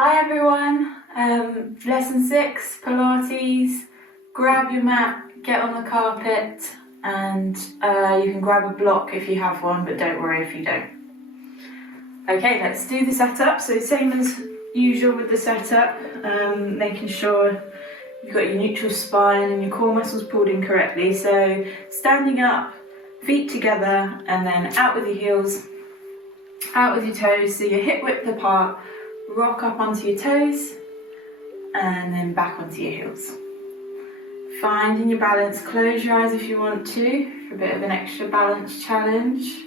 Hi everyone, lesson 6, Pilates. Grab your mat, get on the carpet, and you can grab a block if you have one, but don't worry if you don't. Okay, let's do the setup. So same as usual with the setup, making sure you've got your neutral spine and your core muscles pulled in correctly. So standing up, feet together, and then out with your heels, out with your toes, so your hip width apart. Rock up onto your toes and then back onto your heels. Finding your balance, close your eyes if you want to for a bit of an extra balance challenge.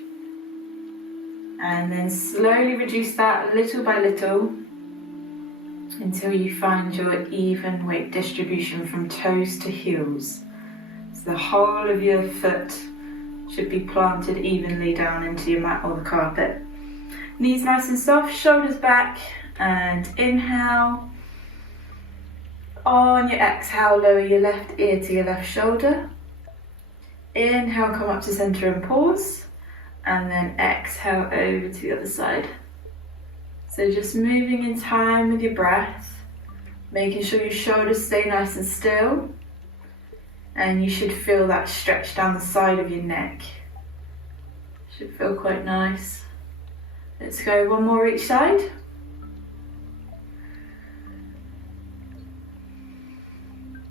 And then slowly reduce that little by little until you find your even weight distribution from toes to heels. So the whole of your foot should be planted evenly down into your mat or the carpet. Knees nice and soft, shoulders back. And inhale. On your exhale, lower your left ear to your left shoulder. Inhale, come up to center and pause. And then exhale over to the other side. So just moving in time with your breath, making sure your shoulders stay nice and still. And you should feel that stretch down the side of your neck. Should feel quite nice. Let's go one more each side.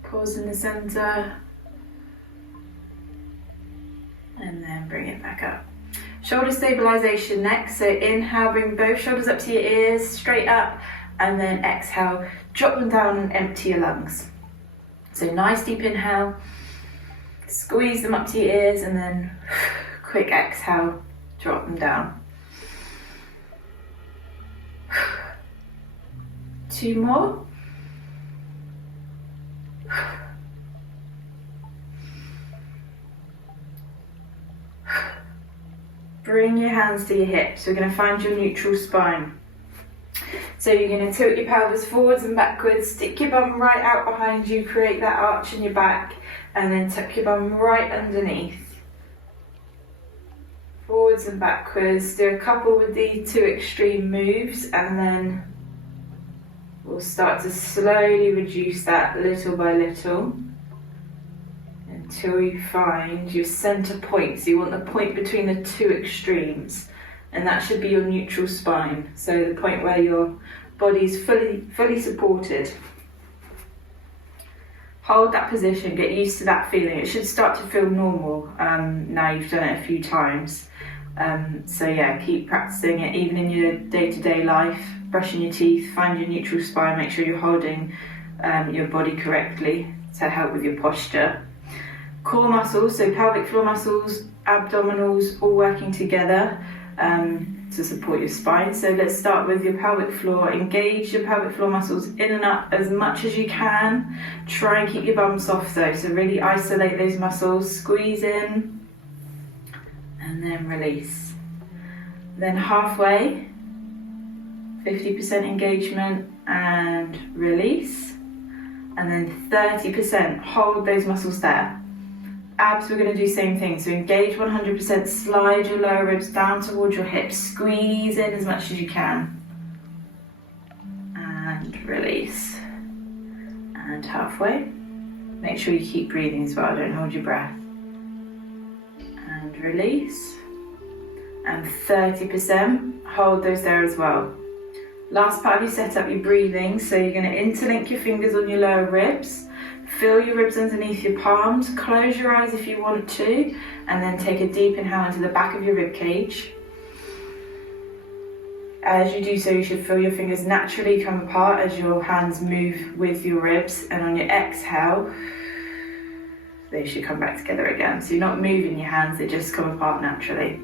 Pause in the center, and then bring it back up. Shoulder stabilization next, so inhale, bring both shoulders up to your ears, straight up, and then exhale, drop them down and empty your lungs. So nice deep inhale, squeeze them up to your ears, and then quick exhale, drop them down. 2 more. Bring your hands to your hips. We're going to find your neutral spine. So you're going to tilt your pelvis forwards and backwards, stick your bum right out behind you, create that arch in your back, and then tuck your bum right underneath. Forwards and backwards. Do a couple with these 2 extreme moves, and then we'll start to slowly reduce that little by little until you find your center point. So you want the point between the 2 extremes, and that should be your neutral spine. So the point where your body is fully supported. Hold that position, get used to that feeling. It should start to feel normal now you've done it a few times. So yeah, keep practicing it even in your day-to-day life. Brushing your teeth, find your neutral spine, make sure you're holding your body correctly to help with your posture. Core muscles, so pelvic floor muscles, abdominals, all working together to support your spine. So let's start with your pelvic floor. Engage your pelvic floor muscles in and up as much as you can. Try and keep your bum soft though, so really isolate those muscles. Squeeze in and then release. Then halfway, 50% engagement and release, and then 30% hold those muscles there. Abs, we're going to do the same thing, so engage 100%, slide your lower ribs down towards your hips, squeeze in as much as you can, and release, and halfway. Make sure you keep breathing as well, don't hold your breath, and release, and 30%, hold those there as well. Last part of your setup, your breathing, so you're going to interlink your fingers on your lower ribs, feel your ribs underneath your palms, close your eyes if you want to, and then take a deep inhale into the back of your rib cage. As you do so, you should feel your fingers naturally come apart as your hands move with your ribs, and on your exhale, they should come back together again. So you're not moving your hands, they just come apart naturally.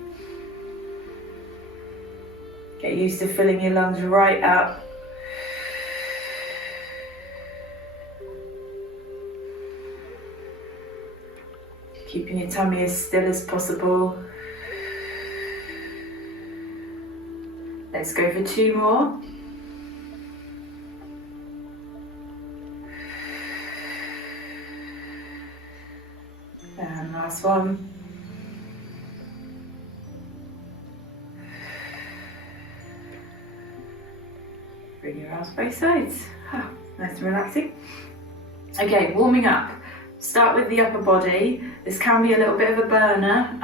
Get used to filling your lungs right up. Keeping your tummy as still as possible. Let's go for 2 more. And last one. Open your arms both sides. Nice and relaxing. Okay, warming up. Start with the upper body. This can be a little bit of a burner,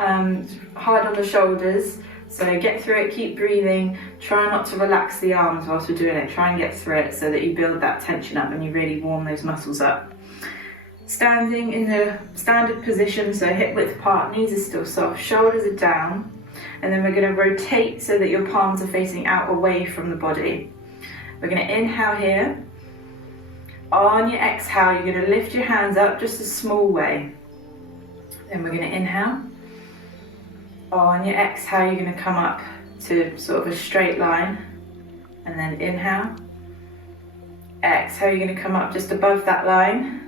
hard on the shoulders. So get through it, keep breathing. Try not to relax the arms whilst we're doing it. Try and get through it so that you build that tension up and you really warm those muscles up. Standing in the standard position, so hip width apart, knees are still soft, shoulders are down. And then we're going to rotate so that your palms are facing out away from the body. We're going to inhale here. On your exhale, you're going to lift your hands up just a small way. Then we're going to inhale. On your exhale, you're going to come up to sort of a straight line. And then inhale. Exhale, you're going to come up just above that line.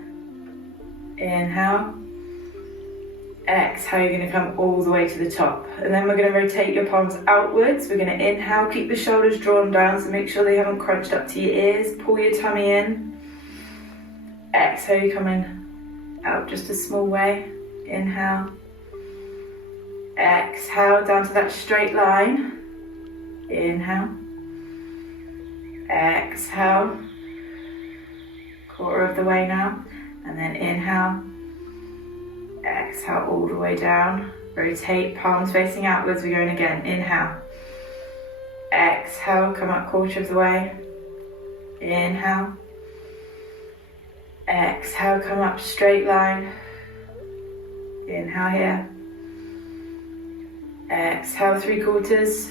Inhale. Exhale, you're going to come all the way to the top. And then we're going to rotate your palms outwards. We're going to inhale, keep the shoulders drawn down, so make sure they haven't crunched up to your ears. Pull your tummy in. Exhale, you're coming out just a small way. Inhale. Exhale, down to that straight line. Inhale. Exhale. Quarter of the way now. And then inhale. Exhale all the way down. Rotate, palms facing outwards. We're going again. Inhale. Exhale, come up quarter of the way. Inhale. Exhale, come up straight line. Inhale here. Exhale, 3/4.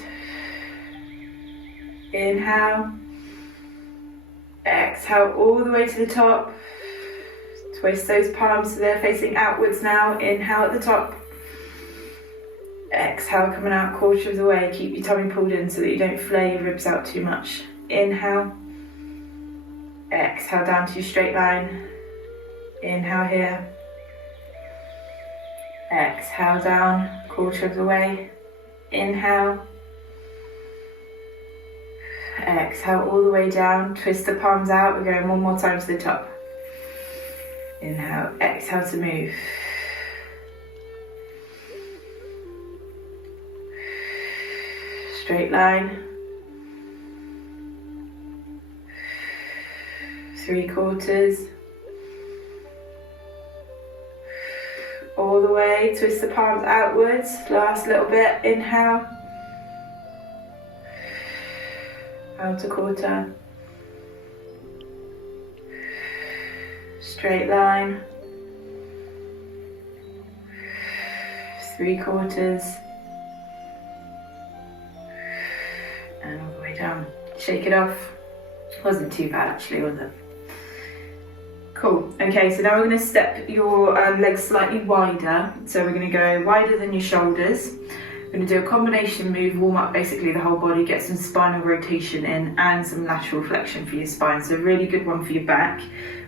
Inhale. Exhale all the way to the top. Twist those palms so they're facing outwards now. Inhale at the top. Exhale, coming out quarter of the way. Keep your tummy pulled in so that you don't flare your ribs out too much. Inhale. Exhale down to your straight line. Inhale here. Exhale down, quarter of the way. Inhale. Exhale all the way down. Twist the palms out. We're going one more time to the top. Inhale, exhale to move. Straight line. 3/4. All the way, twist the palms outwards. Last little bit, inhale. Out a quarter. Straight line. 3/4. And all the way down. Shake it off. Wasn't too bad actually, was it? Cool. Okay, so now we're going to step your legs slightly wider. So we're going to go wider than your shoulders. We're going to do a combination move, warm up basically the whole body, get some spinal rotation in and some lateral flexion for your spine. So really good one for your back.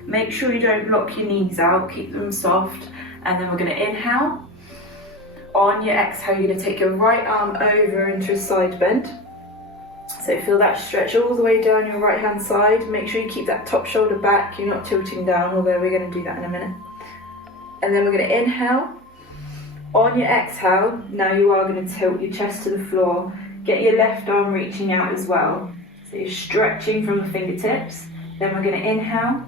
Make sure you don't lock your knees out, keep them soft. And then we're going to inhale. On your exhale, you're going to take your right arm over into a side bend. So feel that stretch all the way down your right hand side. Make sure you keep that top shoulder back, you're not tilting down, although we're going to do that in a minute. And then we're going to inhale. On your exhale, now you are going to tilt your chest to the floor. Get your left arm reaching out as well. So you're stretching from the fingertips. Then we're going to inhale.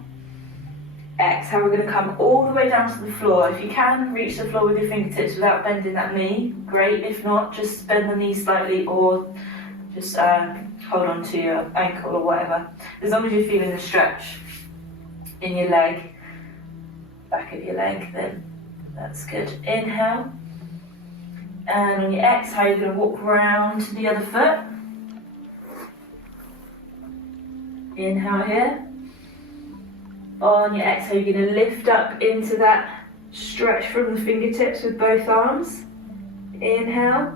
Exhale, we're going to come all the way down to the floor. If you can, reach the floor with your fingertips without bending that knee, great. If not, just bend the knee slightly or just hold on to your ankle or whatever. As long as you're feeling the stretch in your leg, back of your leg, then that's good. Inhale. And on your exhale, you're going to walk around to the other foot. Inhale here. On your exhale, you're going to lift up into that stretch from the fingertips with both arms. Inhale.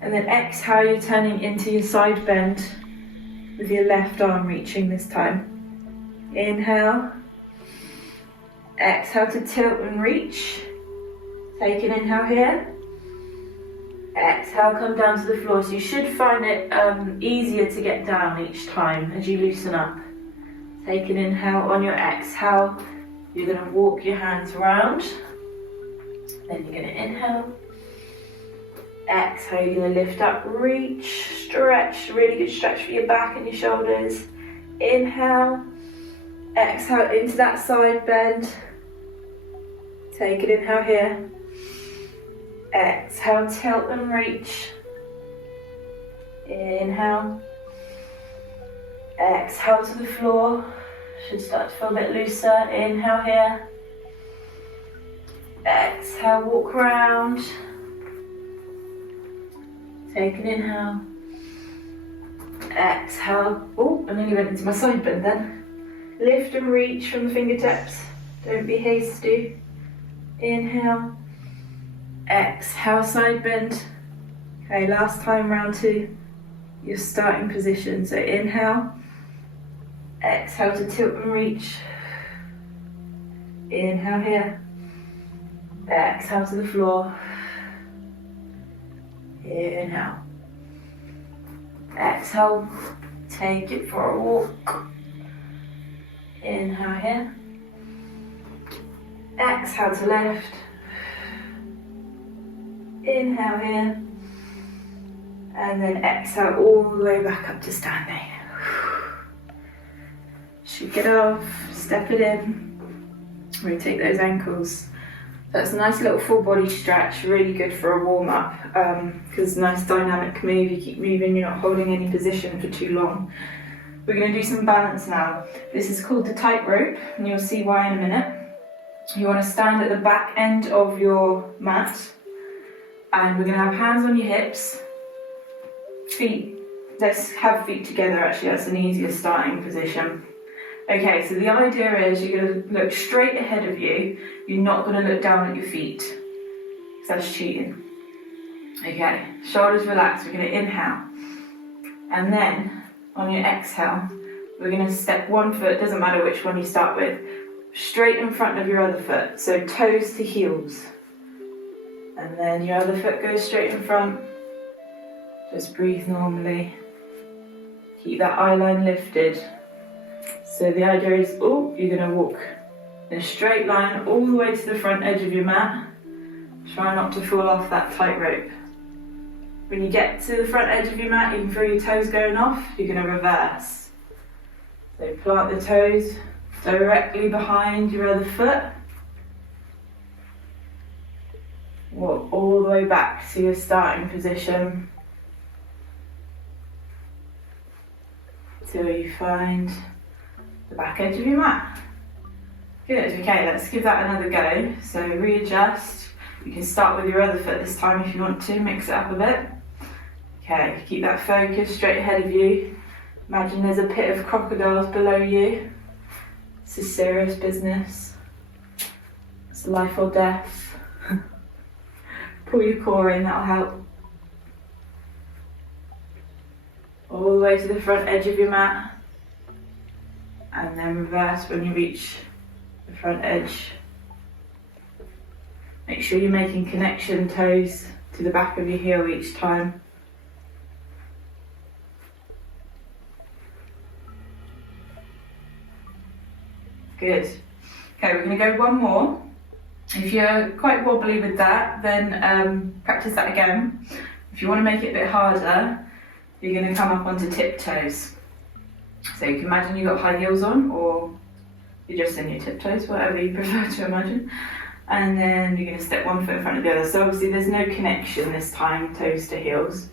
And then exhale, you're turning into your side bend with your left arm reaching this time. Inhale. Exhale to tilt and reach. Take an inhale here. Exhale, come down to the floor. So you should find it easier to get down each time as you loosen up. Take an inhale. On your exhale, you're going to walk your hands around. Then you're going to inhale. Exhale, you're going to lift up, reach, stretch. Really good stretch for your back and your shoulders. Inhale, exhale into that side bend. Take an inhale here. Exhale, tilt and reach. Inhale. Exhale to the floor. Should start to feel a bit looser. Inhale here. Exhale, walk around. Take an inhale. Exhale. Oh, I nearly went into my side bend then. Lift and reach from the fingertips. Don't be hasty. Inhale. Exhale, side bend. Okay, last time round to your starting position. So inhale. Exhale to tilt and reach. Inhale here. Exhale to the floor. Inhale. Exhale. Take it for a walk. Inhale here. Exhale to lift. Inhale here. And then exhale all the way back up to standing. Shake it off, step it in. Rotate those ankles. That's a nice little full body stretch, really good for a warm up, because it's a nice dynamic move. You keep moving, you're not holding any position for too long. We're going to do some balance now. This is called the tightrope, and you'll see why in a minute. You want to stand at the back end of your mat, and we're going to have hands on your hips, feet. Let's have feet together actually, that's an easier starting position. Okay, so the idea is you're going to look straight ahead of you. You're not going to look down at your feet, because that's cheating. Okay, shoulders relaxed. We're going to inhale. And then, on your exhale, we're going to step one foot, doesn't matter which one you start with, straight in front of your other foot. So toes to heels. And then your other foot goes straight in front. Just breathe normally. Keep that eye line lifted. So the idea is, you're going to walk in a straight line all the way to the front edge of your mat. Try not to fall off that tightrope. When you get to the front edge of your mat, you can feel your toes going off, you're going to reverse. So plant the toes directly behind your other foot. Walk all the way back to your starting position. Till you find the back edge of your mat. Good, okay, let's give that another go. So readjust. You can start with your other foot this time if you want to, mix it up a bit. Okay, keep that focus straight ahead of you. Imagine there's a pit of crocodiles below you. This is serious business. It's life or death. Pull your core in, that'll help. All the way to the front edge of your mat. And then reverse when you reach the front edge. Make sure you're making connection toes to the back of your heel each time. Good. Okay, we're going to go one more. If you're quite wobbly with that, then practice that again. If you want to make it a bit harder, you're going to come up onto tiptoes. So you can imagine you've got high heels on, or you're just in your tiptoes, whatever you prefer to imagine. And then you're going to step one foot in front of the other. So obviously there's no connection this time, toes to heels.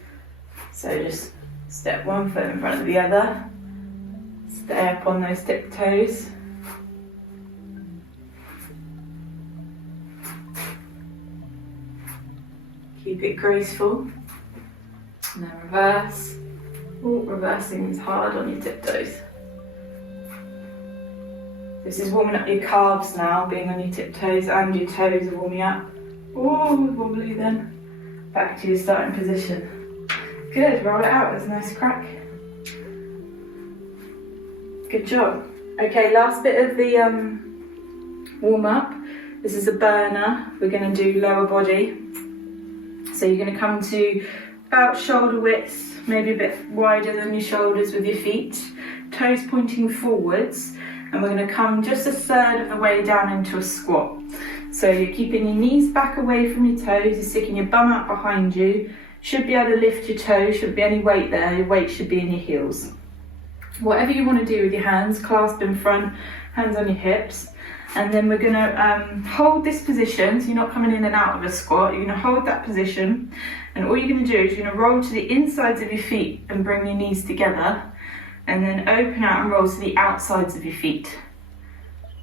So just step one foot in front of the other. Stay up on those tiptoes. Keep it graceful. And then reverse. Reversing is hard on your tiptoes. This is warming up your calves now, being on your tiptoes, and your toes are warming up. Wobbly then. Back to your starting position. Good, roll it out, there's a nice crack. Good job. Okay, last bit of the warm up. This is a burner. We're going to do lower body. So you're going to come to about shoulder width, maybe a bit wider than your shoulders with your feet, toes pointing forwards, and we're going to come just a third of the way down into a squat. So you're keeping your knees back away from your toes, you're sticking your bum out behind you, should be able to lift your toes, shouldn't be any weight there, your weight should be in your heels. Whatever you want to do with your hands, clasp in front, hands on your hips. And then we're going to hold this position, so you're not coming in and out of a squat. You're going to hold that position, and all you're going to do is you're going to roll to the insides of your feet and bring your knees together, and then open out and roll to the outsides of your feet.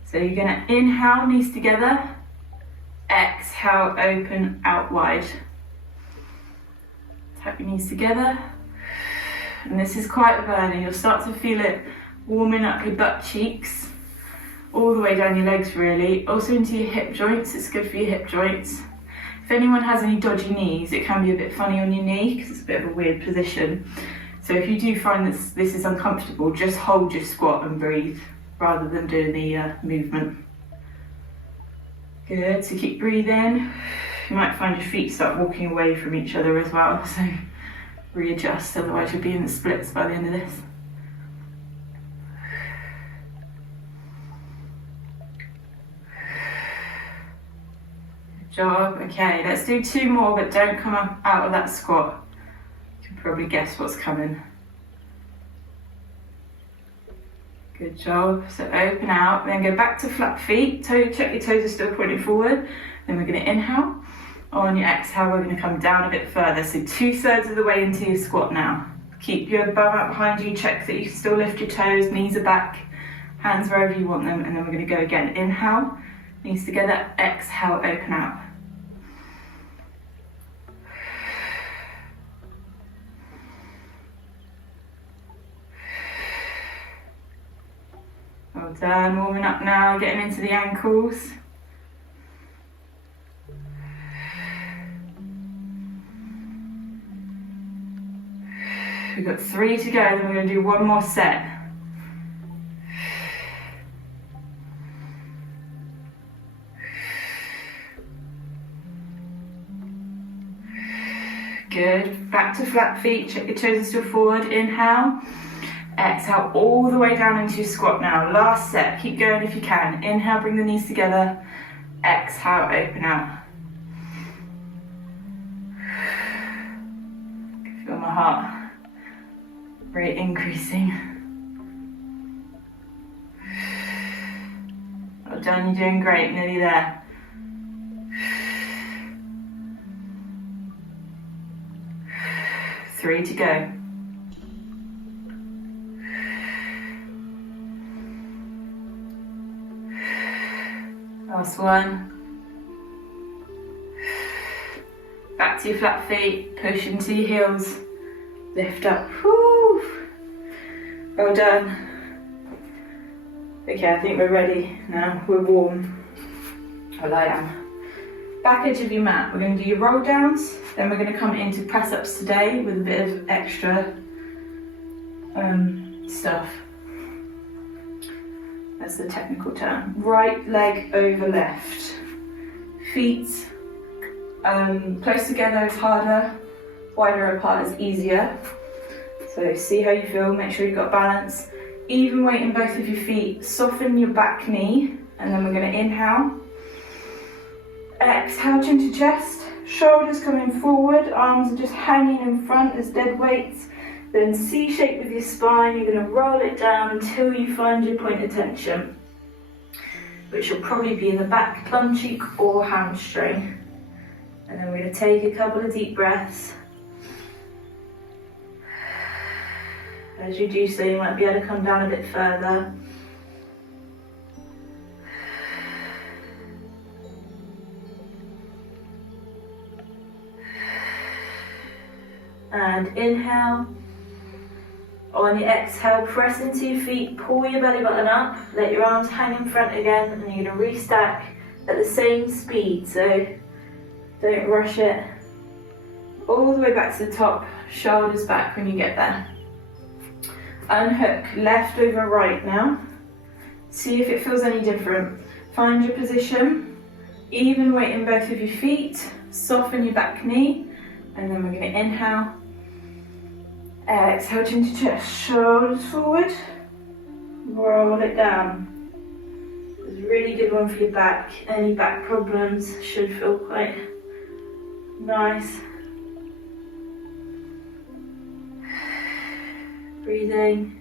So you're going to inhale, knees together, exhale, open out wide. Tap your knees together, and this is quite a burner. You'll start to feel it warming up your butt cheeks, all the way down your legs really, also into your hip joints. It's good for your hip joints. If anyone has any dodgy knees, it can be a bit funny on your knee because it's a bit of a weird position. So if you do find this is uncomfortable, just hold your squat and breathe rather than doing the movement. Good, so keep breathing. You might find your feet start walking away from each other as well, so readjust, otherwise you'll be in the splits by the end of this. Job. Okay, let's do 2 more, but don't come up out of that squat. You can probably guess what's coming. Good job. So open out, then go back to flat feet. Check your toes are still pointing forward. Then we're going to inhale. On your exhale, we're going to come down a bit further. So 2/3 of the way into your squat now. Keep your bum out behind you. Check that you can still lift your toes, knees are back, hands wherever you want them. And then we're going to go again. Inhale, knees together. Exhale, open out. Well done, warming up now, getting into the ankles. We've got 3 to go, then we're going to do 1 more set. Good, back to flat feet, check your toes are still forward, inhale. Exhale all the way down into your squat now. Last set, keep going if you can. Inhale, bring the knees together. Exhale, open out. Feel my heart rate increasing. Well done, you're doing great, nearly there. Three to go. Last one. Back to your flat feet, push into your heels, lift up. Woo. Well done. Okay, I think we're ready now, we're warm. Well, I am. Back edge of your mat, we're going to do your roll downs, then we're going to come into press ups today with a bit of extra stuff. That's the technical term. Right leg over left. Feet close together is harder, wider apart is easier. So see how you feel, make sure you've got balance. Even weight in both of your feet, soften your back knee, and then we're going to inhale. Exhale, chin to chest, shoulders coming forward, arms are just hanging in front as dead weights. Then C-shape with your spine, you're going to roll it down until you find your point of tension, which will probably be in the back, plum cheek or hamstring. And then we're going to take a couple of deep breaths. As you do so, you might be able to come down a bit further. And inhale. On your exhale, press into your feet, pull your belly button up, let your arms hang in front again, and you're going to restack at the same speed, so don't rush it. All the way back to the top, shoulders back when you get there. Unhook left over right now. See if it feels any different. Find your position, even weight in both of your feet, soften your back knee, and then we're going to inhale. Exhale, chin to chest, shoulders forward, roll it down. It's a really good one for your back. Any back problems should feel quite nice. Breathing.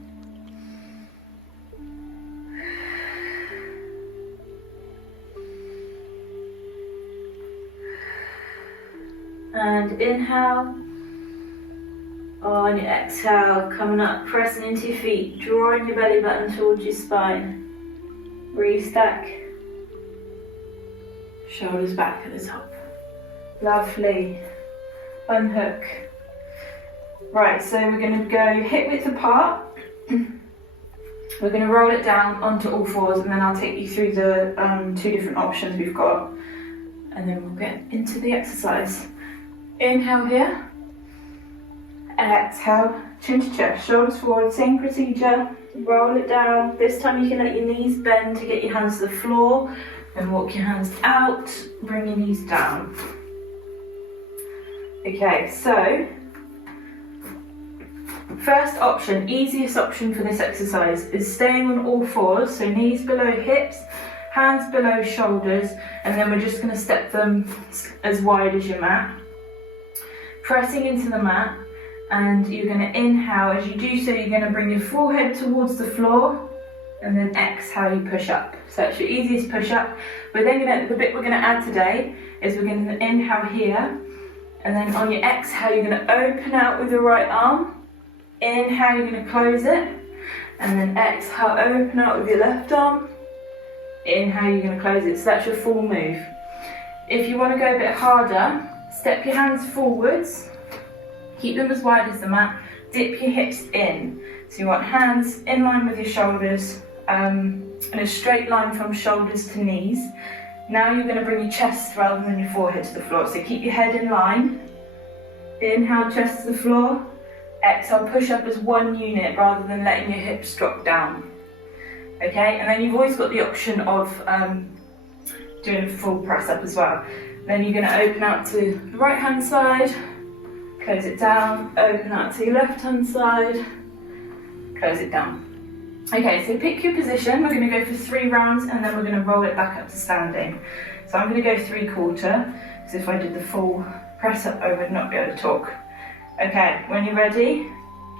side, inhale. On your exhale, coming up, pressing into your feet, drawing your belly button towards your spine. Restack. Shoulders back at the top. Lovely. Unhook. Right, so we're going to go hip width apart. We're going to roll it down onto all fours, and then I'll take you through the 2 different options we've got, and then we'll get into the exercise. Inhale here. Exhale, chin to chest, shoulders forward, same procedure. Roll it down. This time you can let your knees bend to get your hands to the floor, and walk your hands out, bring your knees down. Okay, so first option, easiest option for this exercise is staying on all fours, so knees below hips, hands below shoulders, and then we're just going to step them as wide as your mat. Pressing into the mat, and you're going to inhale. As you do so, you're going to bring your forehead towards the floor, and then exhale, you push up. So that's your easiest push up. But then the bit we're going to add today is we're going to inhale here, and then on your exhale, you're going to open out with your right arm. Inhale, you're going to close it, and then exhale, open out with your left arm. Inhale, you're going to close it. So that's your full move. If you want to go a bit harder, step your hands forwards, keep them as wide as the mat, dip your hips in. So you want hands in line with your shoulders, in a straight line from shoulders to knees. Now you're going to bring your chest rather than your forehead to the floor. So keep your head in line. Inhale, chest to the floor. Exhale, push up as one unit rather than letting your hips drop down. Okay, and then you've always got the option of doing a full press up as well. Then you're going to open out to the right hand side, close it down, open out to your left hand side, close it down. Okay, so pick your position. We're going to go for 3 rounds, and then we're going to roll it back up to standing. So I'm going to go 3/4, because if I did the full press up, I would not be able to talk. Okay, when you're ready,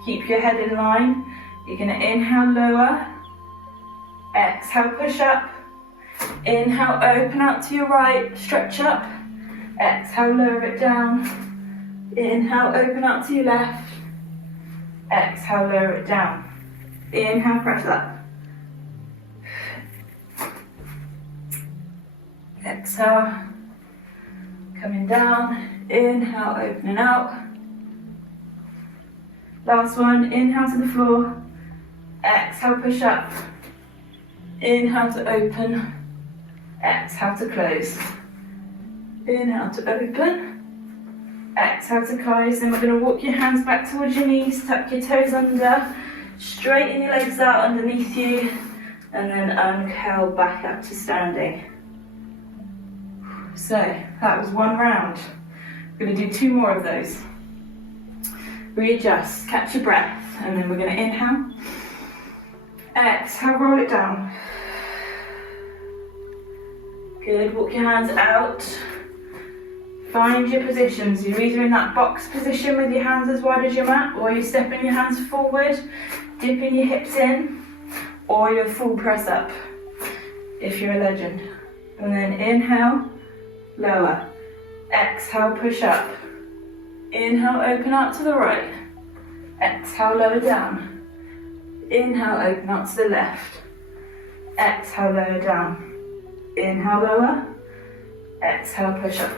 keep your head in line. You're going to inhale, lower, exhale, push up, inhale, open out to your right, stretch up, exhale, lower it down, inhale, open out to your left, exhale, lower it down, inhale, press up, exhale, coming down, inhale, opening out. Last one, inhale to the floor, exhale, push up, inhale to open, exhale to close, inhale to open, exhale to close. Then we're going to walk your hands back towards your knees, tuck your toes under, straighten your legs out underneath you, and then exhale back up to standing. So that was 1 round. We're going to do 2 more of those. Readjust, catch your breath, and then we're going to inhale, exhale, roll it down. Good, walk your hands out, find your positions. You're either in that box position with your hands as wide as your mat, or you're stepping your hands forward, dipping your hips in, or your full press up, if you're a legend. And then inhale, lower, exhale, push up. Inhale, open out to the right. Exhale, lower down. Inhale, open out to the left. Exhale, lower down. Inhale, lower. Exhale, push up.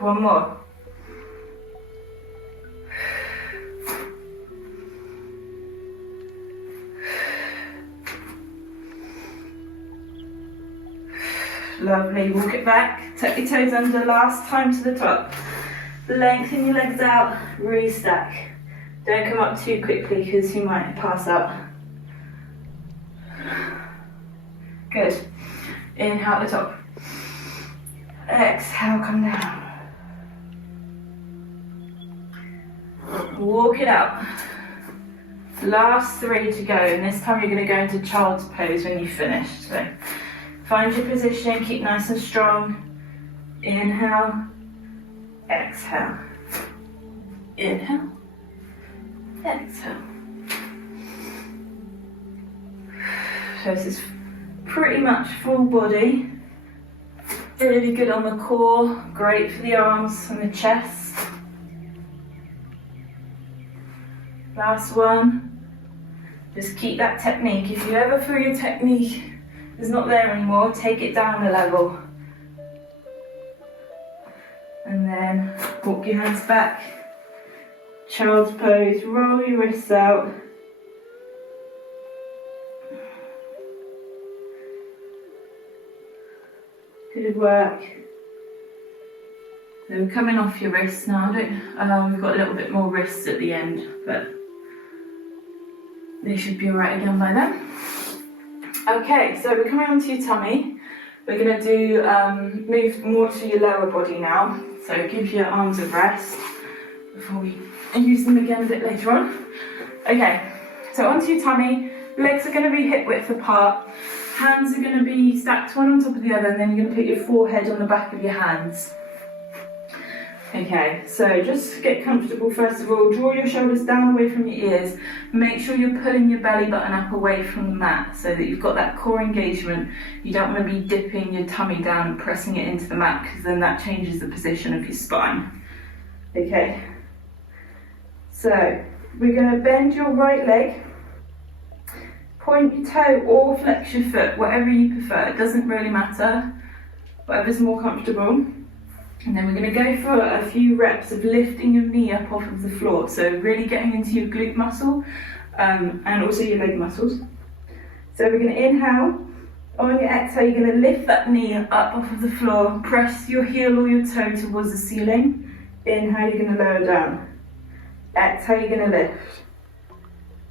One more. Lovely, walk it back, tuck your toes under, last time to the top. Lengthen your legs out, restack. Don't come up too quickly because you might pass out. Good. Inhale at the top. Exhale, come down. Walk it out. Last 3 to go, and this time you're going to go into child's pose when you've finished. So find your position, keep nice and strong. Inhale, exhale. Inhale, exhale. So this is pretty much full body. Really good on the core, great for the arms and the chest. Last one. Just keep that technique. If you ever feel your technique is not there anymore, take it down a level. And then walk your hands back. Child's pose, roll your wrists out. Good work. So we're coming off your wrists now. We've got a little bit more wrists at the end, but they should be alright again by then. Okay, so we're coming onto your tummy. We're going to do move more to your lower body now. So give your arms a rest before we use them again a bit later on. Okay, so onto your tummy. Legs are going to be hip width apart. Hands are going to be stacked one on top of the other, and then you're going to put your forehead on the back of your hands. Okay, so just get comfortable first of all. Draw your shoulders down away from your ears. Make sure you're pulling your belly button up away from the mat so that you've got that core engagement. You don't want to be dipping your tummy down and pressing it into the mat, because then that changes the position of your spine. Okay, so we're going to bend your right leg. Point your toe or flex your foot, whatever you prefer. It doesn't really matter, whatever's more comfortable. And then we're going to go for a few reps of lifting your knee up off of the floor. So really getting into your glute muscle and also your leg muscles. So we're going to inhale. On your exhale, you're going to lift that knee up off of the floor. Press your heel or your toe towards the ceiling. Inhale, you're going to lower down. Exhale, you're going to lift.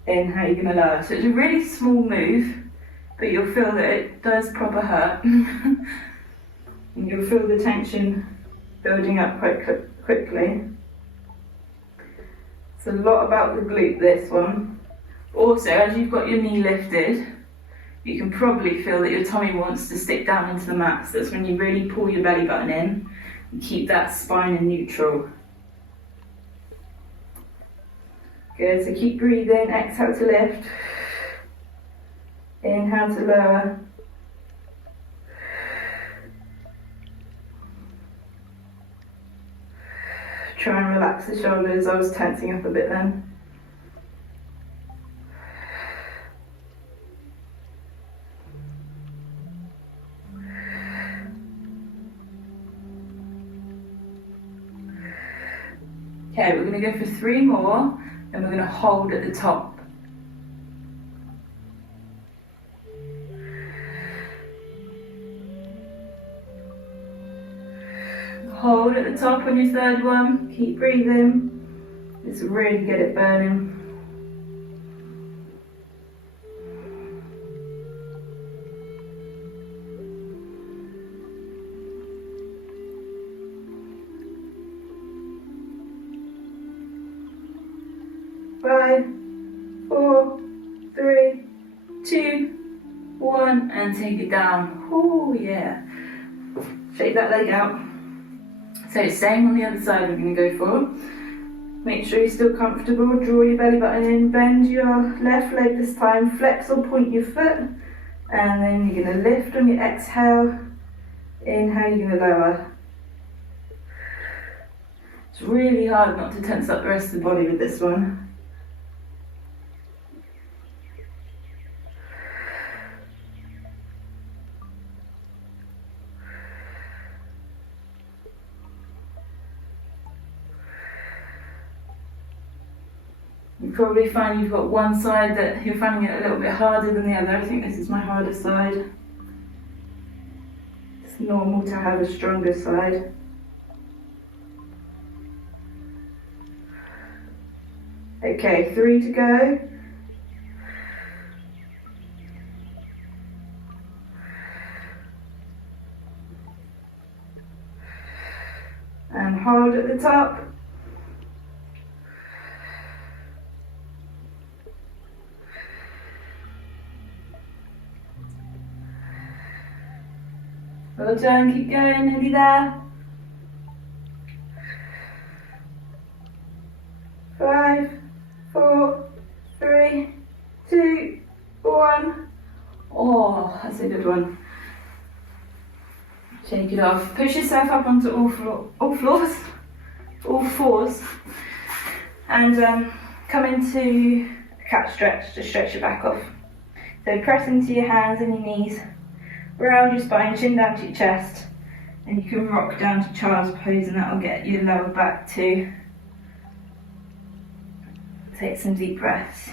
Inhale, you're going to lower. So it's a really small move, but you'll feel that it does proper hurt. And you'll feel the tension building up quite quickly. It's a lot about the glute, this one. Also, as you've got your knee lifted, you can probably feel that your tummy wants to stick down into the mat. So that's when you really pull your belly button in and keep that spine in neutral. Good, so keep breathing. Exhale to lift. Inhale to lower. Try and relax the shoulders. I was tensing up a bit then. Okay, we're going to go for 3 more, and we're going to hold at the top. Hold at the top on your 3rd one. Keep breathing. Just really get it burning. Five, 4, 3, 2, 1, and take it down. Oh yeah. Shake that leg out. So same on the other side we're going to go for. Make sure you're still comfortable. Draw your belly button in. Bend your left leg this time. Flex or point your foot. And then you're going to lift on your exhale. Inhale, you're going to lower. It's really hard not to tense up the rest of the body with this one. You probably find you've got one side that you're finding it a little bit harder than the other. I think this is my harder side. It's normal to have a stronger side. Okay, 3 to go. And hold at the top. Well done, keep going, nearly there. 5, 4, 3, 2, 1. Oh, that's a good Good one. Shake it off. Push yourself up onto all fours, and come into a cat stretch to stretch your back off. So press into your hands and your knees, round your spine, chin down to your chest, and you can rock down to child's pose, and that'll get your lower back too. Take some deep breaths.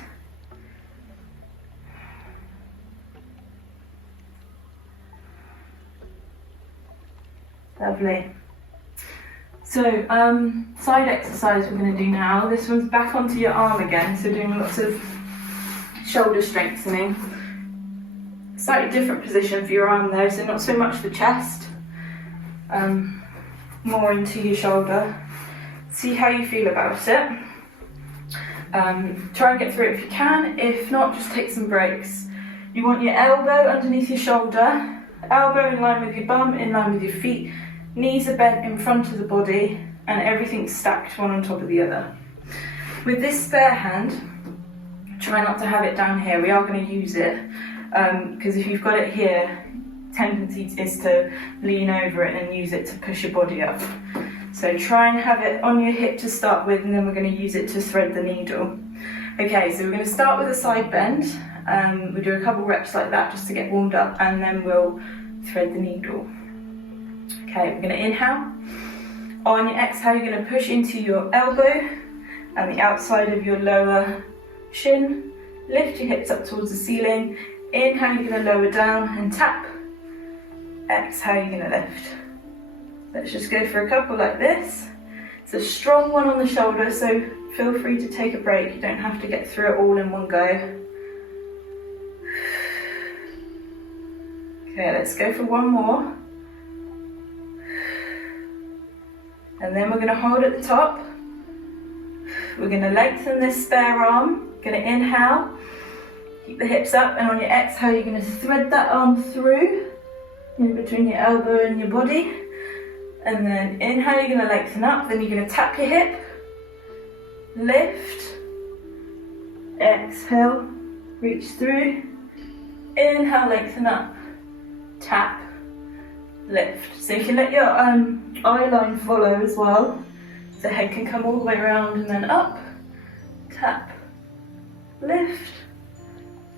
Lovely. So, side exercise we're going to do now. This one's back onto your arm again, so doing lots of shoulder strengthening. Slightly different position for your arm though, so not so much the chest, more into your shoulder. See how you feel about it. Try and get through it if you can. If not, just take some breaks. You want your elbow underneath your shoulder, elbow in line with your bum, in line with your feet. Knees are bent in front of the body and everything's stacked one on top of the other. With this spare hand, try not to have it down here. We are going to use it because if you've got it here, tendency is to lean over it and use it to push your body up. So try and have it on your hip to start with, and then we're going to use it to thread the needle. Okay, so we're going to start with a side bend. We'll do a couple reps like that just to get warmed up, and then we'll thread the needle. Okay, we're going to inhale. On your exhale, you're going to push into your elbow and the outside of your lower shin. Lift your hips up towards the ceiling. Inhale, you're going to lower down and tap. Exhale, you're going to lift. Let's just go for a couple like this. It's a strong one on the shoulder, so feel free to take a break. You don't have to get through it all in one go. Okay, let's go for one more. And then we're going to hold at the top. We're going to lengthen this spare arm. Going to inhale, keep the hips up, and on your exhale you're going to thread that arm through in between your elbow and your body. And then inhale, you're going to lengthen up, then you're going to tap your hip, lift, exhale, reach through, inhale, lengthen up, tap, lift. So you can let your eye line follow as well. So the head can come all the way around and then up, tap, lift,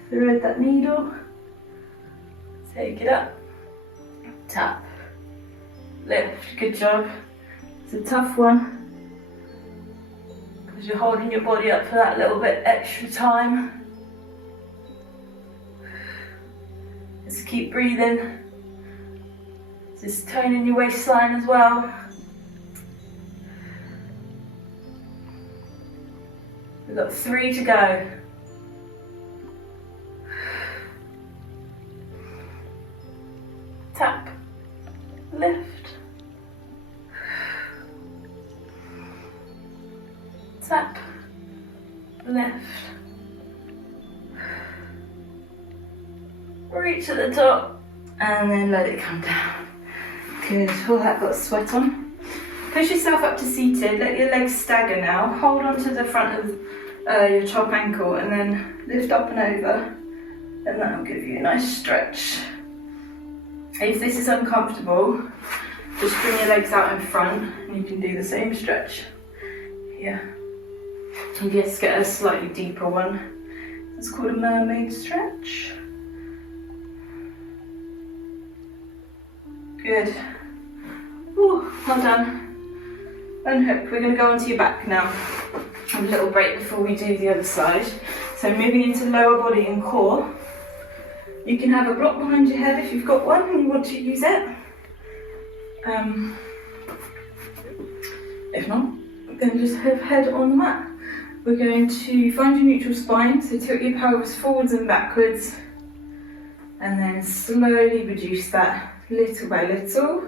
thread that needle, take it up, tap, lift. Good job. It's a tough one because you're holding your body up for that little bit extra time. Just keep breathing. Just toning your waistline as well. We've got 3 to go. Tap, lift, tap, lift, reach at the top, and then let it come down. Good, all that got sweat on. Push yourself up to seated, let your legs stagger now. Hold on to the front of your top ankle and then lift up and over, and that'll give you a nice stretch. If this is uncomfortable, just bring your legs out in front and you can do the same stretch here. You just get a slightly deeper one. It's called a mermaid stretch. Good. Ooh, well done. Unhook. We're going to go onto your back now. A little break before we do the other side. So moving into lower body and core. You can have a block behind your head if you've got one and you want to use it. If not, then just have head on the mat. We're going to find your neutral spine, so tilt your pelvis forwards and backwards, and then slowly reduce that little by little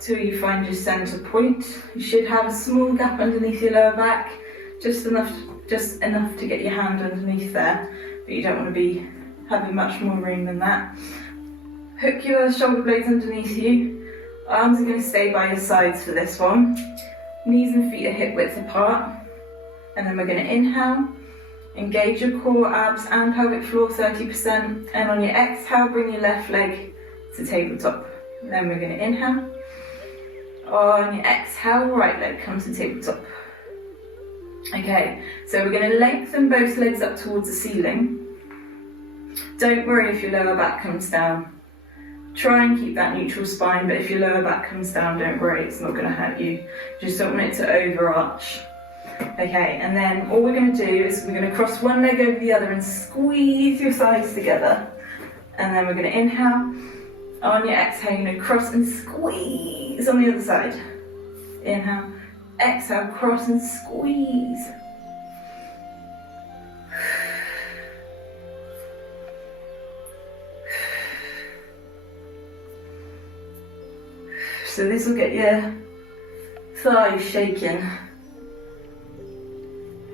till you find your centre point. You should have a small gap underneath your lower back, just enough to get your hand underneath there, but you don't want to be having much more room than that. Hook your shoulder blades underneath you. Arms are going to stay by your sides for this one. Knees and feet are hip width apart. And then we're going to inhale. Engage your core, abs and pelvic floor 30%, and on your exhale, bring your left leg to tabletop. Then we're going to inhale. On your exhale, right leg comes to tabletop. Okay, so we're going to lengthen both legs up towards the ceiling. Don't worry if your lower back comes down. Try and keep that neutral spine, but if your lower back comes down, don't worry, it's not going to hurt you. Just don't want it to overarch. Okay, and then all we're going to do is we're going to cross one leg over the other and squeeze your thighs together. And then we're going to inhale. On your exhale, you're going to cross and squeeze on the other side. Inhale, exhale, cross and squeeze. So this will get your thighs shaking.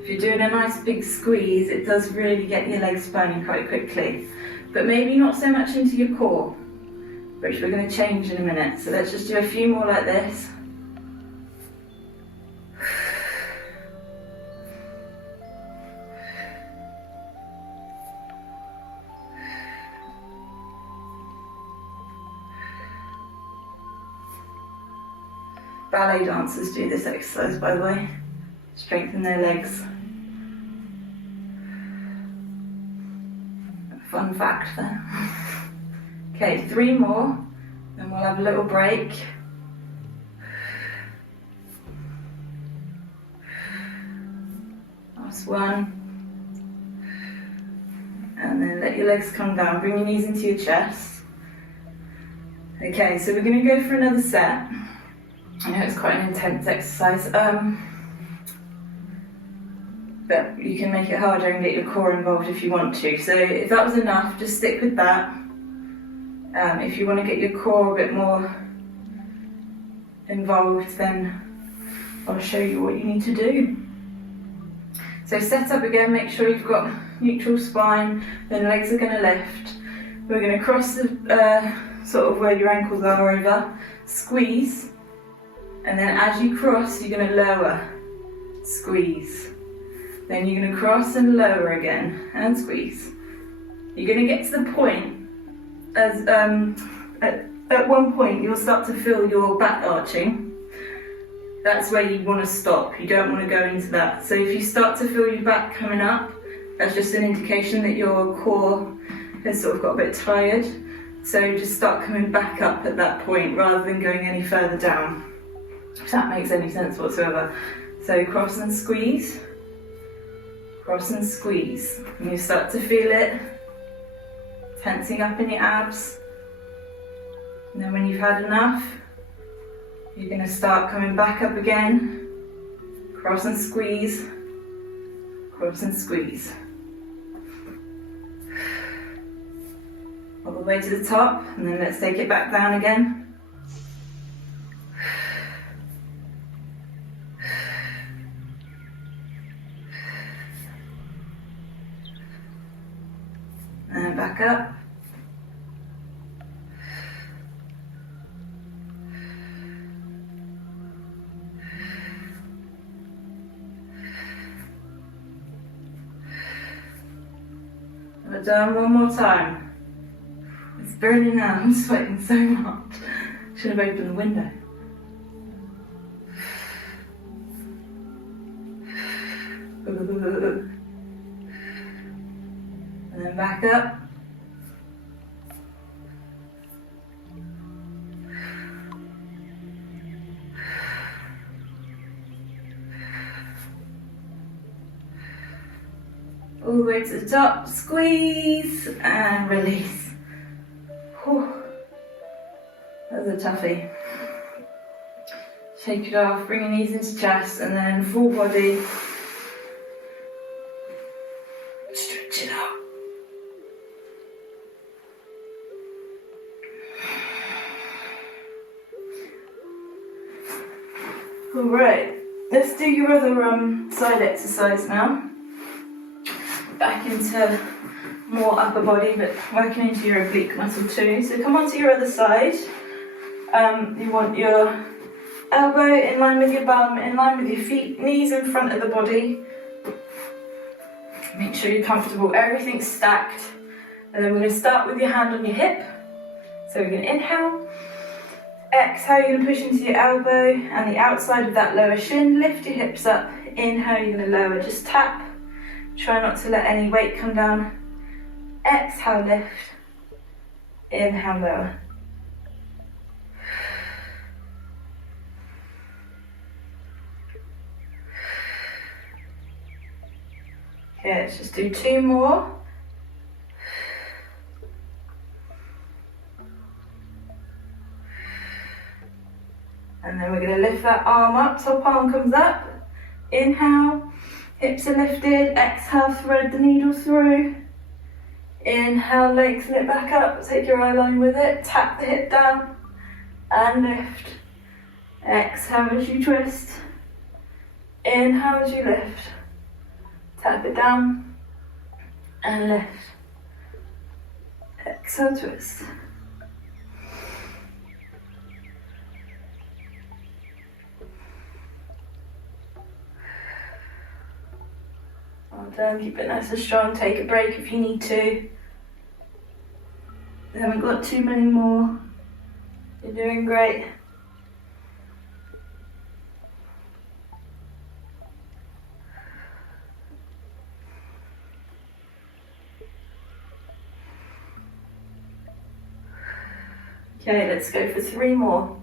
If you're doing a nice big squeeze, it does really get your legs burning quite quickly. But maybe not so much into your core, which we're going to change in a minute. So let's just do a few more like this. Ballet dancers do this exercise, by the way. Strengthen their legs. Fun fact there. Okay, 3 more, then we'll have a little break. Last one. And then let your legs come down. Bring your knees into your chest. Okay, so we're going to go for another set. I know it's quite an intense exercise. But you can make it harder and get your core involved if you want to. So if that was enough, just stick with that. If you want to get your core a bit more involved, then I'll show you what you need to do. So set up again, make sure you've got neutral spine, then legs are going to lift. We're going to cross the sort of where your ankles are over, squeeze, and then as you cross, you're going to lower, squeeze. Then you're going to cross and lower again, and squeeze. You're going to get to the point, as at one point you'll start to feel your back arching. That's where you want to stop, you don't want to go into that. So if you start to feel your back coming up, that's just an indication that your core has sort of got a bit tired. So just start coming back up at that point rather than going any further down, if that makes any sense whatsoever. So cross and squeeze. Cross and squeeze. And you start to feel it tensing up in your abs. And then when you've had enough, you're going to start coming back up again. Cross and squeeze. Cross and squeeze. All the way to the top, and then let's take it back down again. And back up. We're done one more time. It's burning now, I'm sweating so much. Should have opened the window. And then back up. All the way to the top, squeeze and release. Whew. That was a toughie. Shake it off, bring your knees into chest, and then full body. Stretch it out. Alright, let's do your other side exercise now. Back into more upper body, but working into your oblique muscle too. So come onto your other side. You want your elbow in line with your bum, in line with your feet, knees in front of the body. Make sure you're comfortable, everything's stacked. And then we're going to start with your hand on your hip. So we're going to inhale. Exhale, you're going to push into your elbow and the outside of that lower shin. Lift your hips up. Inhale, you're going to lower. Just tap. Try not to let any weight come down. Exhale, lift. Inhale, lower. Okay, let's just do 2 more. And then we're going to lift that arm up, top arm comes up. Inhale, hips are lifted. Exhale, thread the needle through. Inhale, lengthen it back up, take your eye line with it. Tap the hip down and lift. Exhale as you twist. Inhale as you lift. Tap it down and lift. Exhale, twist. Well done, keep it nice and strong. Take a break if you need to. We haven't got too many more. You're doing great. Okay, let's go for 3 more.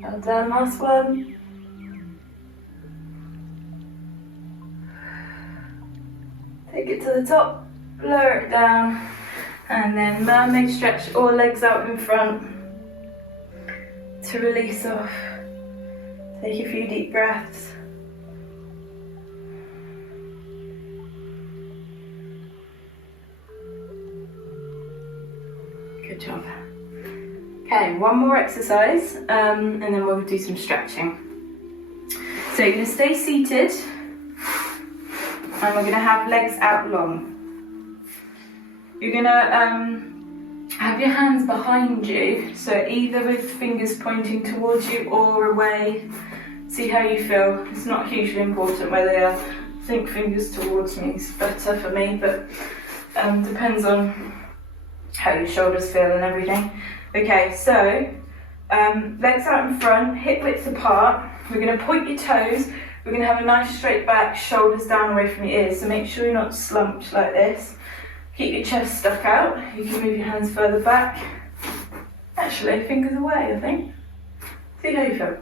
Well done, last one. Take it to the top, lower it down, and then mermaid stretch or legs out in front to release off. Take a few deep breaths. Good job. Okay, one more exercise, and then we'll do some stretching. So you're going to stay seated, and we're going to have legs out long. You're going to have your hands behind you, so either with fingers pointing towards you or away. See how you feel. It's not hugely important where they are. I think fingers towards me is better for me, but depends on how your shoulders feel and everything. Okay, so legs out in front, hip width apart. We're going to point your toes. We're going to have a nice straight back, shoulders down away from your ears. So make sure you're not slumped like this. Keep your chest stuck out. You can move your hands further back. Actually, fingers away, I think. See how you feel.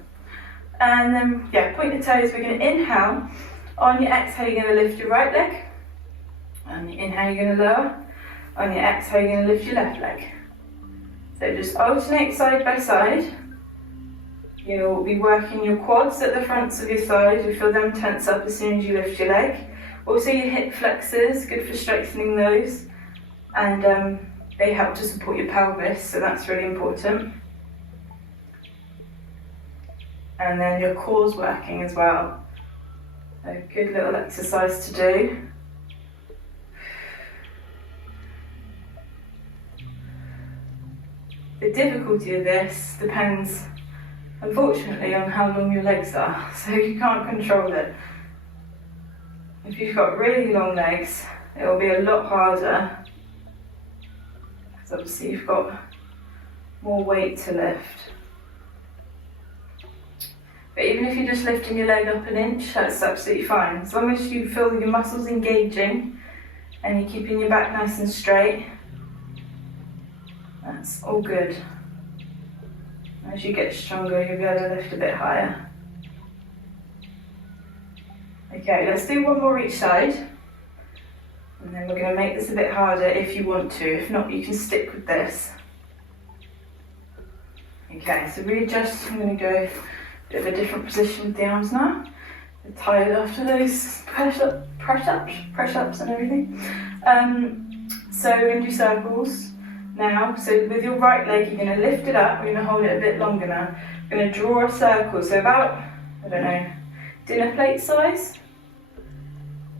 And then, yeah, point your toes. We're going to inhale. On your exhale, you're going to lift your right leg. On your inhale, you're going to lower. On your exhale, you're going to lift your left leg. So just alternate side by side. You'll be working your quads at the fronts of your thighs. You feel them tense up as soon as you lift your leg. Also your hip flexors, good for strengthening those. And they help to support your pelvis, so that's really important. And then your core's working as well. A good little exercise to do. The difficulty of this depends, unfortunately, on how long your legs are, so you can't control it. If you've got really long legs, it will be a lot harder, because obviously you've got more weight to lift. But even if you're just lifting your leg up an inch, that's absolutely fine. As long as you feel your muscles engaging and you're keeping your back nice and straight, that's all good. As you get stronger, you'll be able to lift a bit higher. Okay, let's do 1 more each side. And then we're going to make this a bit harder if you want to. If not, you can stick with this. Okay, so readjust. I'm going to go a bit of a different position with the arms now. I'm tired after those press-ups and everything. So we're going to do circles now. So with your right leg, you're going to lift it up. We're going to hold it a bit longer now. We're going to draw a circle. So about, I don't know, dinner plate size.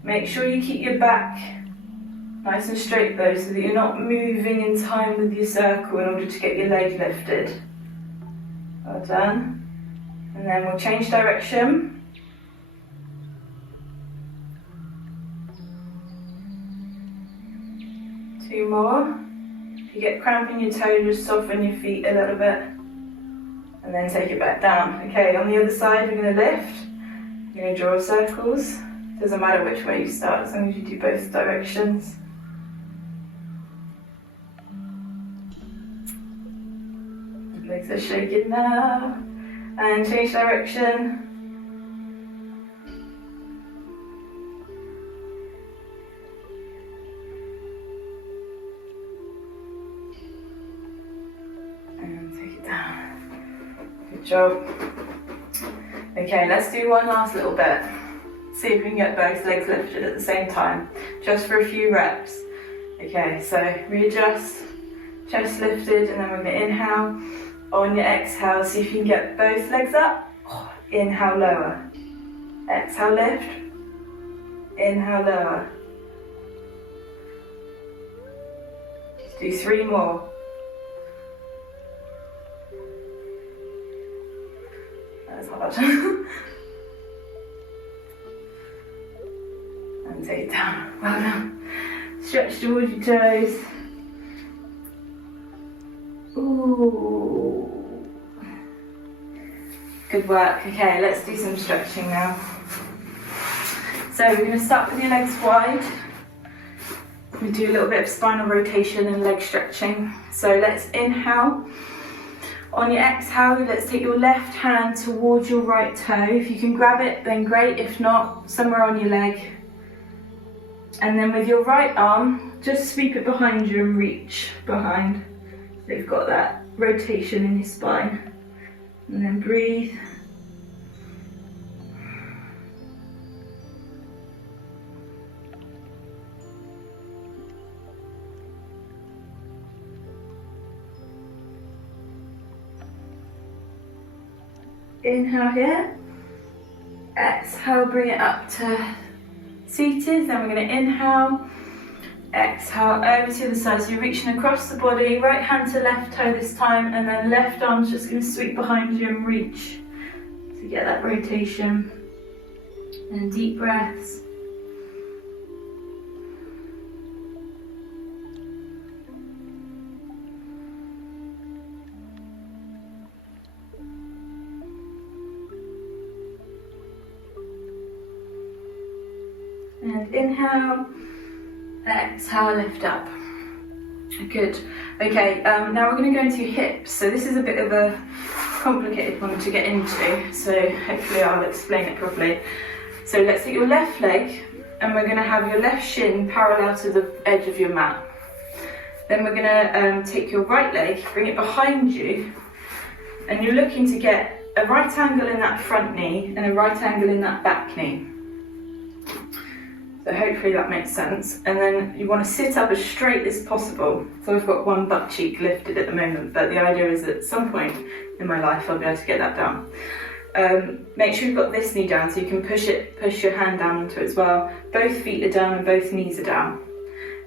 Make sure you keep your back Nice and straight though, so that you're not moving in time with your circle in order to get your leg lifted. Well done. And then we'll change direction. Two more. If you get cramp in your toe, just soften your feet a little bit. And then take it back down. Okay, on the other side we're going to lift. You're going to draw circles. Doesn't matter which way you start, as long as you do both directions. Legs are shaking now. And change direction. And take it down. Good job. Okay, let's do one last little bit. See if we can get both legs lifted at the same time, just for a few reps. Okay, so readjust, chest lifted, and then we're going to inhale. On your exhale, see if you can get both legs up. Inhale, lower. Exhale, lift. Inhale, lower. Just do 3 more. That's hard. And take it down. Well done. Stretch towards your toes. Ooh. Good work. Okay, let's do some stretching now. So we're going to start with your legs wide. We do a little bit of spinal rotation and leg stretching. So let's inhale. On your exhale, let's take your left hand towards your right toe. If you can grab it, then great. If not, somewhere on your leg. And then with your right arm, just sweep it behind you and reach behind. So you've got that rotation in your spine. And then breathe. Inhale here. Exhale, bring it up to seated. Then we're going to inhale. Exhale over to the other side, so you're reaching across the body, right hand to left toe this time, and then left arm's just going to sweep behind you and reach to get that rotation. And deep breaths. And inhale. Exhale, lift up. Good. Okay, now we're going to go into your hips. So this is a bit of a complicated one to get into, so hopefully I'll explain it properly. So let's take your left leg, and we're going to have your left shin parallel to the edge of your mat. Then we're going to take your right leg, bring it behind you, and you're looking to get a right angle in that front knee and a right angle in that back knee. So hopefully that makes sense. And then you want to sit up as straight as possible. So I've got one butt cheek lifted at the moment, but the idea is that at some point in my life I'll be able to get that down. Make sure you've got this knee down so you can push your hand down onto it as well. Both feet are down and both knees are down.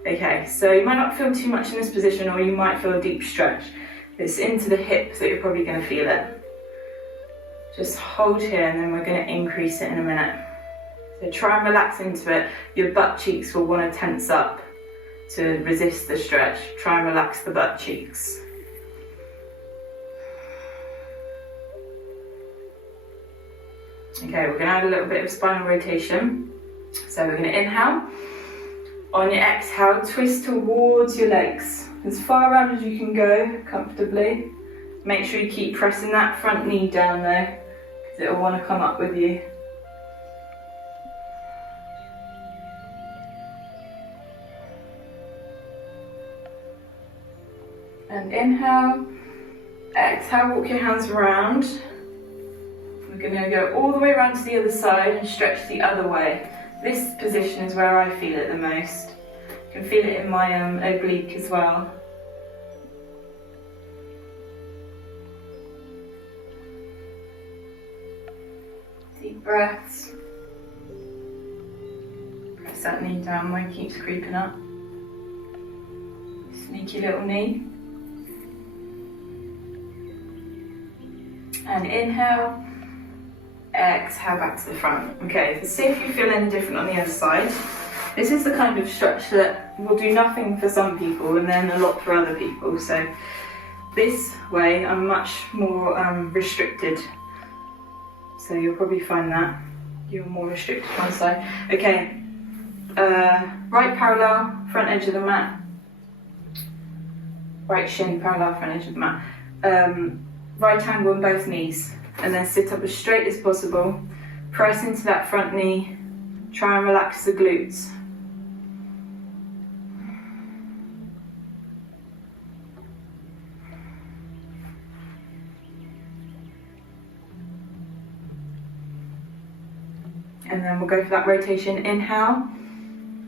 Okay, so you might not feel too much in this position, or you might feel a deep stretch. It's into the hips that you're probably going to feel it. Just hold here, and then we're going to increase it in a minute. So try and relax into it. Your butt cheeks will want to tense up to resist the stretch. Try and relax the butt cheeks. Okay, we're going to add a little bit of spinal rotation. So we're going to inhale. On your exhale, twist towards your legs. As far around as you can go, comfortably. Make sure you keep pressing that front knee down there, because it will want to come up with you. And inhale, exhale, walk your hands around. We're going to go all the way around to the other side and stretch the other way. This position is where I feel it the most. You can feel it in my oblique as well. Deep breaths. Press that knee down, mine keeps creeping up. Sneaky little knee. And inhale, exhale back to the front. Okay, so see if you feel any different on the other side. This is the kind of stretch that will do nothing for some people and then a lot for other people. So this way I'm much more restricted. So you'll probably find that you're more restricted one side. Okay, right parallel, front edge of the mat. Right shin parallel, front edge of the mat. Right angle on both knees. And then sit up as straight as possible. Press into that front knee. Try and relax the glutes. And then we'll go for that rotation. Inhale.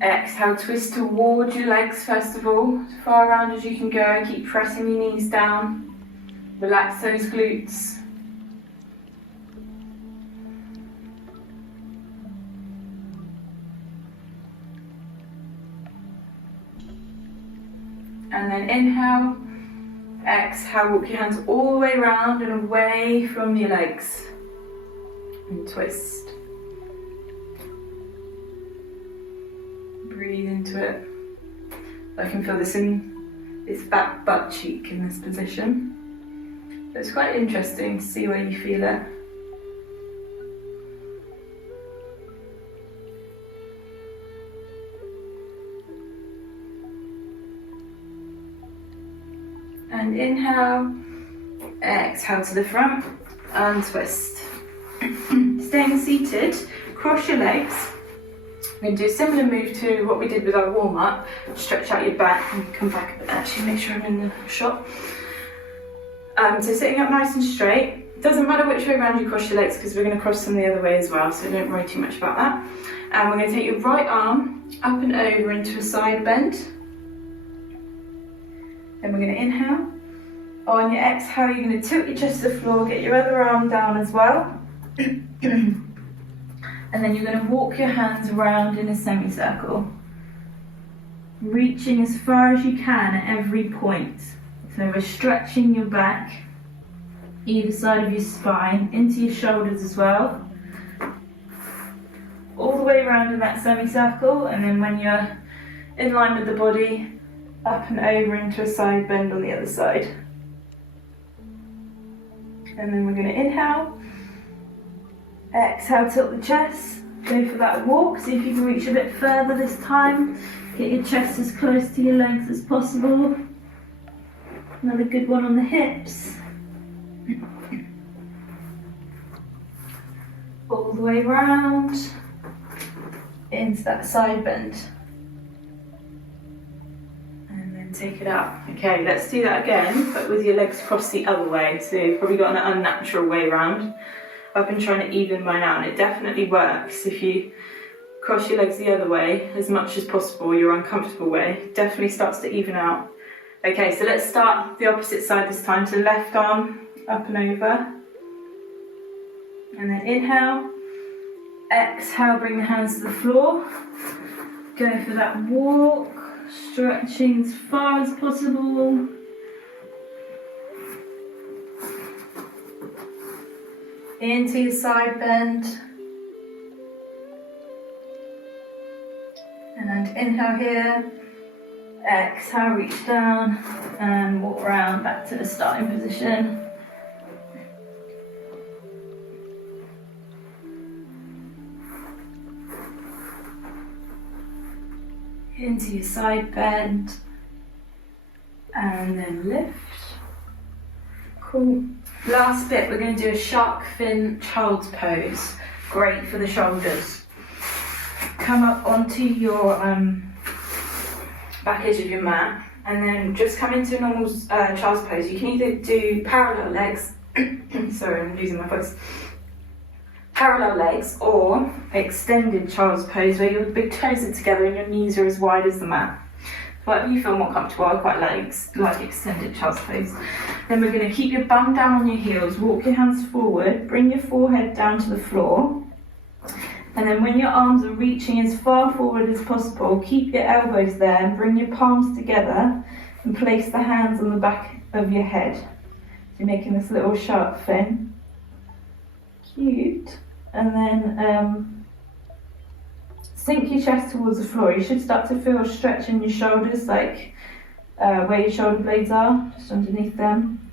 Exhale, twist towards your legs first of all. As far around as you can go. Keep pressing your knees down. Relax those glutes. And then inhale, exhale, walk your hands all the way around and away from your legs. And twist. Breathe into it. I can feel this in this back butt cheek in this position. So it's quite interesting to see where you feel it. And inhale, exhale to the front and twist. Staying seated, cross your legs. We're going to do a similar move to what we did with our warm-up. Stretch out your back and come back a bit. Actually, make sure I'm in the shot. So sitting up nice and straight. It doesn't matter which way around you cross your legs because we're going to cross them the other way as well, so don't worry too much about that. And we're going to take your right arm up and over into a side bend. Then we're going to inhale. On your exhale, you're going to tilt your chest to the floor, get your other arm down as well. And then you're going to walk your hands around in a semicircle, reaching as far as you can at every point. So we're stretching your back, either side of your spine, into your shoulders as well. All the way around in that semicircle, and then when you're in line with the body, up and over into a side bend on the other side. And then we're going to inhale, exhale, tilt the chest, go for that walk, see if you can reach a bit further this time, get your chest as close to your legs as possible. Another good one on the hips. All the way round into that side bend. And then take it up. Okay, let's do that again, but with your legs crossed the other way. So you've probably got an unnatural way round. I've been trying to even mine out, and it definitely works. If you cross your legs the other way as much as possible, your uncomfortable way, it definitely starts to even out. Okay, so let's start the opposite side this time. So left arm up and over. And then inhale. Exhale, bring the hands to the floor. Go for that walk. Stretching as far as possible. Into your side bend. And inhale here. Exhale, reach down and walk around back to the starting position. Into your side bend and then lift. Cool. Last bit, we're going to do a shark fin child's pose. Great for the shoulders. Come up onto your back edge of your mat and then just come into a normal child's pose. You can either do parallel legs, sorry, I'm losing my voice. Parallel legs or extended child's pose where your big toes are together and your knees are as wide as the mat. Whatever you feel more comfortable, I quite like extended child's pose. Then we're going to keep your bum down on your heels, walk your hands forward, bring your forehead down to the floor. And then when your arms are reaching as far forward as possible, keep your elbows there and bring your palms together and place the hands on the back of your head. So you're making this little shark fin. Cute. And then sink your chest towards the floor. You should start to feel a stretch in your shoulders, like where your shoulder blades are, just underneath them.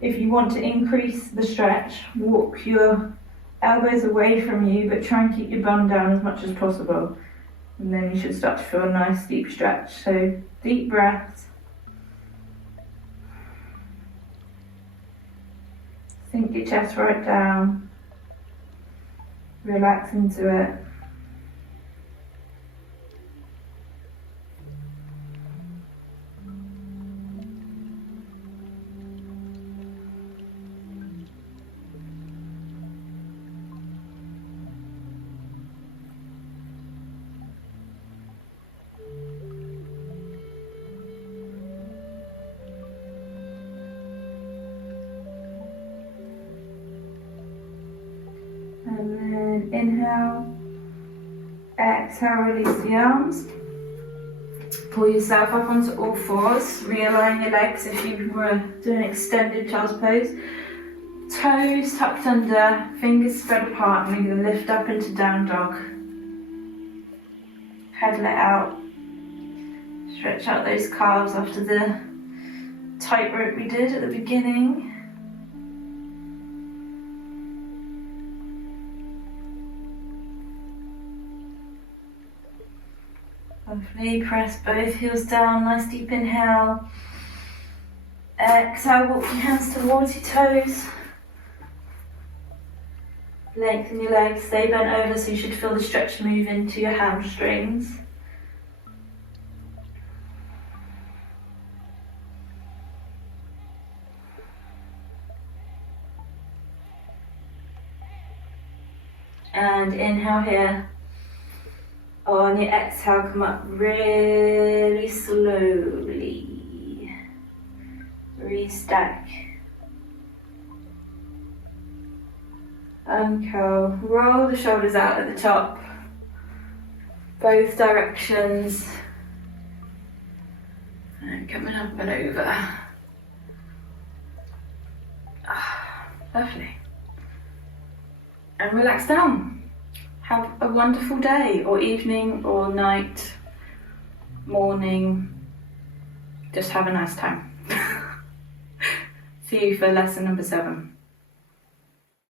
If you want to increase the stretch, walk your elbows away from you, but try and keep your bum down as much as possible. And then you should start to feel a nice deep stretch. So deep breaths. Sink your chest right down. Relax into it. And then inhale, exhale, release the arms. Pull yourself up onto all fours, realign your legs if you were doing extended child's pose. Toes tucked under, fingers spread apart, and we're going to lift up into down dog. Pedal it out. Stretch out those calves after the tightrope we did at the beginning. Lovely, press both heels down, nice deep inhale. Exhale, walk your hands towards your toes. Lengthen your legs, stay bent over so you should feel the stretch move into your hamstrings. And inhale here. On your exhale, come up really slowly. Restack. Uncurl. Roll the shoulders out at the top. Both directions. And coming up and over. Lovely. And relax down. Have a wonderful day, or evening, or night, morning. Just have a nice time. See you for lesson number 7.